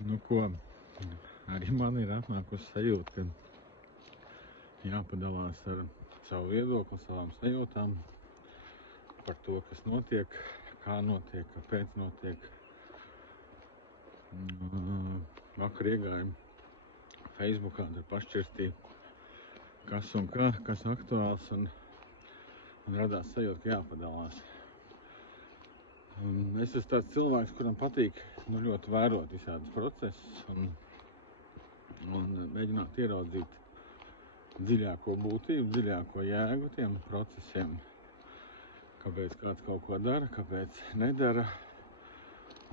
Nu, ko arī man ir atnākusi sajūta, ka jāpadalās ar savu viedokli, savām sajūtām par to, kas notiek, kā notiek, kāpēc notiek. Vakar iegājām Facebookā, tur pašķirstīja, kas un kā, kas aktuāls, un radās sajūta, ka jāpadalās. Es esmu tāds cilvēks, kuram patīk ļoti vērot visādus procesus un mēģināt ieraudzīt dziļāko būtību, dziļāko jēgu tiem procesiem. Kāpēc kāds kaut ko dara, kāpēc nedara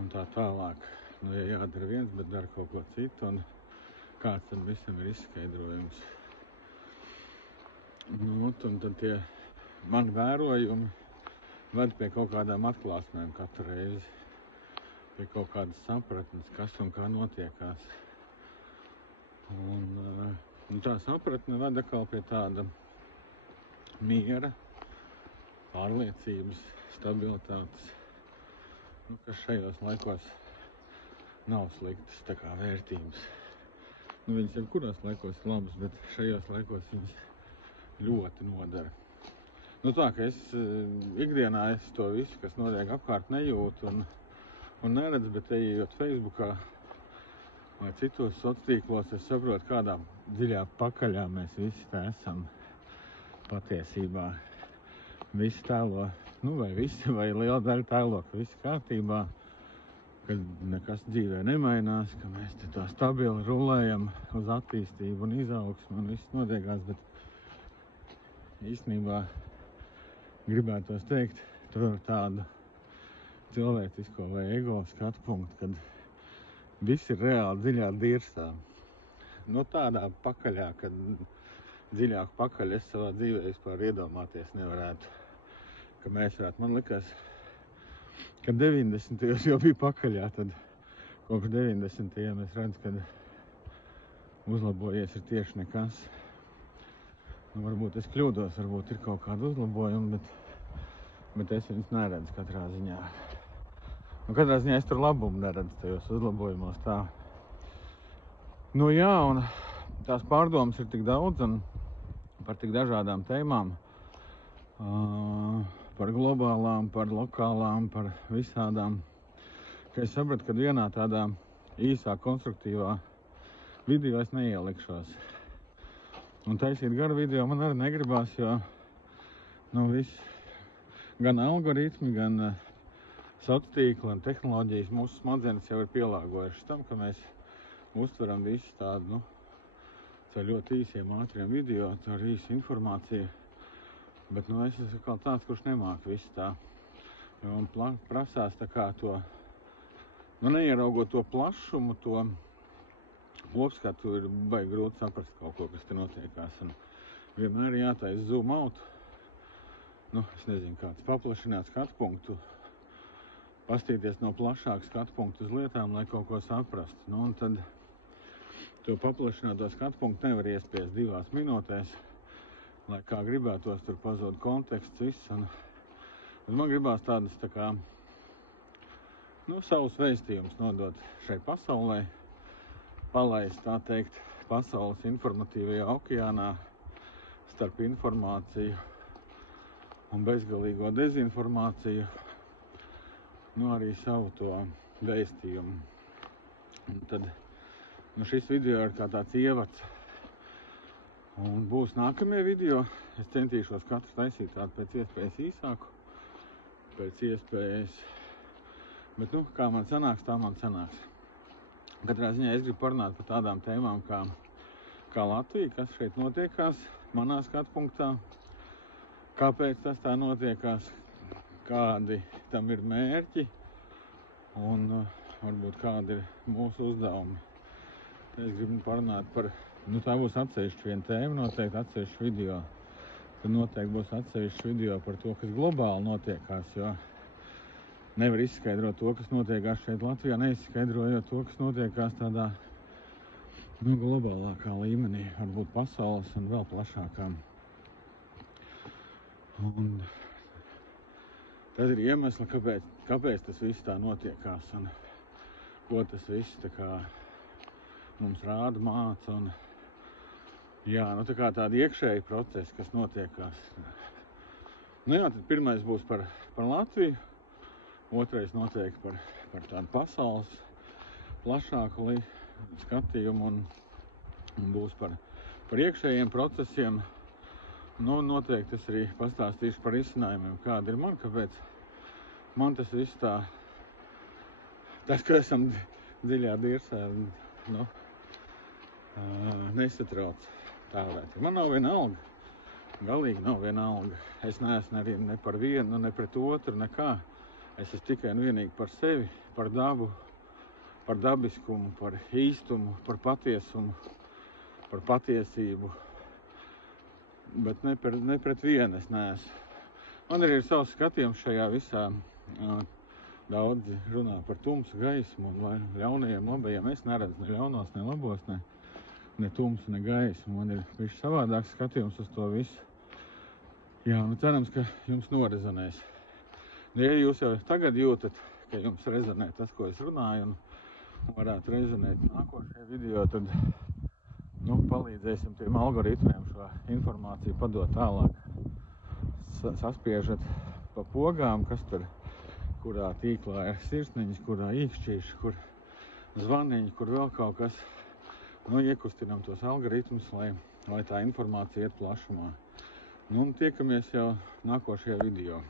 un tā tālāk. Ja jādara viens, bet dara kaut ko citu, un kāds tad visam ir izskaidrojums. Un tad tie mani vērojumi ved pie kaut kādām atklāsmēm katru reizi, pie kaut kādas sapratnes, kas un kā notiekās. Un tā sapratne ved atkal pie tāda miera, pārliecības, stabilitātes, kas šajos laikos nav sliktas tā kā vērtības. Viņas jebkuros laikos ir labas, bet šajos laikos viņas ļoti nodara. Tā, ka es ikdienā to visu, kas notiek apkārt, nejūtu un neredzu, bet ejot Facebookā vai citos sociālos, es saprotu, kādā dziļā pakaļā mēs visi tā esam patiesībā. Visi tēlo, vai liela daļa tēlo, ka viss kārtībā, ka nekas dzīvē nemainās, ka mēs te tā stabili rulējam uz attīstību un izaugsmu un viss notiekās, bet īstenībā gribētos teikt, tur ir tādu cilvēcisko vai ego skatu punktu, kad viss ir reāli dziļā dirsā. Tādā pakaļā, kad dziļāk pakaļ es savā dzīvē vispār iedomāties nevarētu, ka mēs varētu. Man likās, ka 90. jau bija pakaļā, tad kopš 90. es redzu, ka uzlabojies ir tieši nekas. Varbūt es kļūdos, varbūt ir kaut kāda uzlabojuma, bet es viņus neredzu katrā ziņā. Katrā ziņā es tur labumu neredzu tajos uzlabojumos tā. Un tās pārdomas ir tik daudz un par tik dažādām tēmām, par globālām, par lokālām, par visādām, ka es sapratu, ka vienā tādā īsā, konstruktīvā video es neielikšos. Un taisīt garu video man arī negribās, jo viss, gan algoritmi, gan sociālā tīkla un tehnoloģijas mūsu smadzenes jau ir pielāgojušas tam, ka mēs uztveram visu tādu, caur ļoti īsiem, ātriem video, caur īsu informāciju. Bet es esmu kaut tāds, kurš nemāk visu tā. Jo man prasās tā kā to, neieraugot to plašumu, to kopskatu, ir baigi grūti saprast kaut ko, kas te notiekās. Un vienmēr jātaisa zoom out, es nezinu, kāds paplašināt skatu punktu, pastīties no plašāka skatu punktu uz lietām, lai kaut ko saprastu. Un tad to paplašināto skatu punktu nevar iespiest 2 minūtēs, lai kā gribētos, tur pazūd konteksts, viss. Un man gribās tādas tā kā, savus vēstījumus nodot šai pasaulē, palaist, tā teikt, pasaules informatīvajā okeānā starp informāciju un bezgalīgo dezinformāciju, arī savu to vēstījumu. Un tad, šis video ir kā tāds ievads. Un būs nākamie video. Es centīšos katru taisīt tādu pēc iespējas īsāku, pēc iespējas, bet, kā man sanāks, tā man sanāks. Katrā ziņā es gribu parunāt par tādām tēmām kā Latvija, kas šeit notiekās, manā skatu punktā, kāpēc tas tā notiekās, kādi tam ir mērķi un varbūt kādi ir mūsu uzdevumi. Es gribu parunāt par, tā būs atsevišķa viena tēma, noteikti atsevišķa video. Tad noteikti būs atsevišķa video par to, kas globāli notiekās, jo nevar izskaidrot to, kas notiekās šeit Latvijā, neizskaidrojot to, kas notiekās tādā globālākā līmenī, varbūt pasaules un vēl plašākām. Un tas ir iemesli, kāpēc tas viss tā notiekās. ko tas viss tā kā mums rāda, māca un jā, nu tā kā tādi iekšēji procesi, kas notiekās. Nu jā, tad pirmais būs par Latviju, otrais noteikti par tādu pasaules plašāku skatījumu un būs par iekšējiem procesiem. Nu, noteikti es arī pastāstīšu par risinājumiem, kāda ir man, kāpēc man tas viss tas, ka esam dziļā dirsā, nu, nesatrauc tā varētu. Man nav viena alga, galīgi nav viena alga. Es neesmu arī ne par vienu, ne pret otru, nekā. Es esmu tikai un vienīgi par sevi, par dabu, par dabiskumu, par īstumu, par patiesumu, par patiesību. Bet ne pret vienu es neesmu. Man arī ir savs skatījums šajā visā. Daudzi runā par tumsu gaismu vai ļaunajiem, labajiem. Es neredzu ne ļaunos, ne labos, ne tumsu, ne gaismu. Man ir bišķi savādāks skatījums uz to visu. Jā, nu cerams, ka jums norezonēs. Ja jūs jau tagad jūtat, ka jums rezonē tas, ko es runāju, un varētu rezonēt nākošajā video, tad palīdzēsim tiem algoritmiem šo informāciju padot tālāk. Saspiežat pa pogām, kas tur, kurā tīklā ir sirsniņas, kurā īkšķīši, kur zvaniņi, kur vēl kaut kas. Iekustinām tos algoritmus, lai tā informācija iet plašumā. Un tiekamies jau nākošajā video.